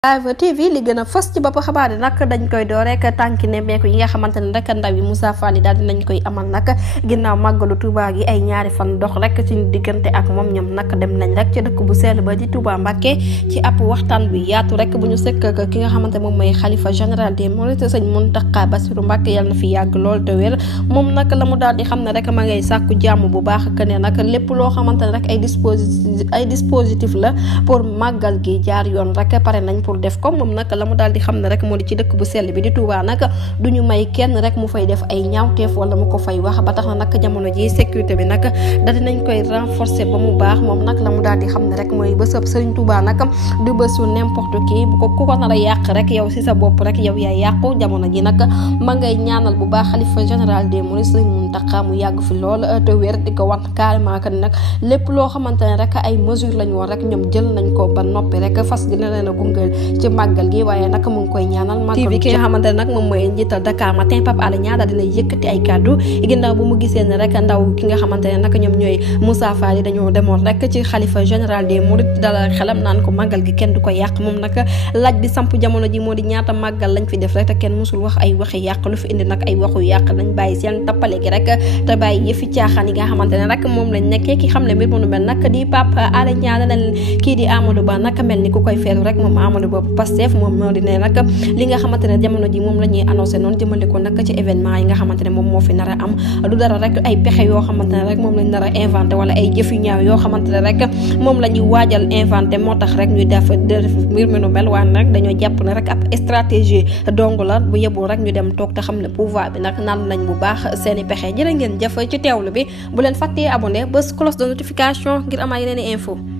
Live TV li gën a fës ci bopp xabaar yi nag dañ koy door rek tànki nemmeeku yi nga xamante ne rek ndaw yi Moussa Fall yi daal dinañ koy amal nag ginnaaw màggalu Touba gi ay ñaari fan dox rek ci diggante ak moom ñoom nag dem nañ rek ci dëkk bu sell ba di Touba Mbacké ci ab waxtaan bi yaatu rek bu ñu sëkk ak ki nga xamante moom mooy xalifa général des mourides sëñ Mountakha Bassirou Mbacké yàlla na fi yàgg lool te wér moom nag la mu daal di xam ne rek ma ngay sàkku jàmm bu baax que ne nag lépp loo xamante ne rek ay dispositif la pour màggal gi jaar yoon rek pare nañ pour def ko moom nag la mu daal di xam ne rek moo di ci dëkk bu sell bi di Touba nag du ñu may kenn rek mu fay def ay ñaawteef wala mu ko fay wax ba tax na nag jamono ji sécurité bi nag daal dinañ koy renforcer ba mu baax moom nag la mu daal di xam ne rek mooy bésab Serigne Touba nag du bésu n'importe qui bu ko ku ko nar a yàq rek yow si sa bopp rek yow yaay yàqu jamono ji nag ma ngay ñaanal bu baax xalifa général des mourides Serigne Mountakha mu yàgg fi lool te wér di ko wan carrément que nag lépp loo xamante ne rek ay mesures lañ woon rek ñoom jël nañ ko ba noppi rek fas dina leen a gungal ci màggal gi waaye nag mu ngi koy ñaanal TV ki nga xamante ne nag moom mooy njiital Dakar Matin Pape Alé Niang daal dina yëkkati ay kàddu ginnaaw bu mu gisee ne rek ndaw ki nga xamante ne nag ñoom ñooy Moussa Fall yi dañoo demoon rek ci xalifa général des mourides dalal xelam naan ko màggal gi kenn du ko yàq moom nag laaj bi samp jamono ji moo di ñaata màggal lañ fi def rek te kenn musul wax ay waxi yàq lu fi indi nag ay waxu yàq nañ bàyyi seen tappale gi rek te bàyyi yëfi caaxaan yi nga xamante ne rek moom lañ nekkee ki xam ne mbir mu nu mel nag di Pape Alé Niang leen kii di Amadou Ba nag mel ni ku koy feeru rek moom Amadou Ba Pastef moom moo di ne nag li nga xamante ne jamono ji moom la ñuy annoncé noonu jëmale ko nag ci événement yi nga xamante ne moom moo fi nar a am du dara rek ay pexe yoo xamante ne rek moom lañ nar a inventé wala ay jëf yu ñaaw yoo xamante ne rek moom la ñuy waajal inventé moo tax rek ñuy def mbir mi nu mel waaye nag dañoo jàpp ne rek ab stratégie dong la bu yeboo rek ñu dem toog te xam ne pouvoir bi nag naan nañ bu baax seeni pexe jërë ngeen jëf ci teewlu bi bu leen fàttee abonné bés cloche de notification ngir amaa yeneen i info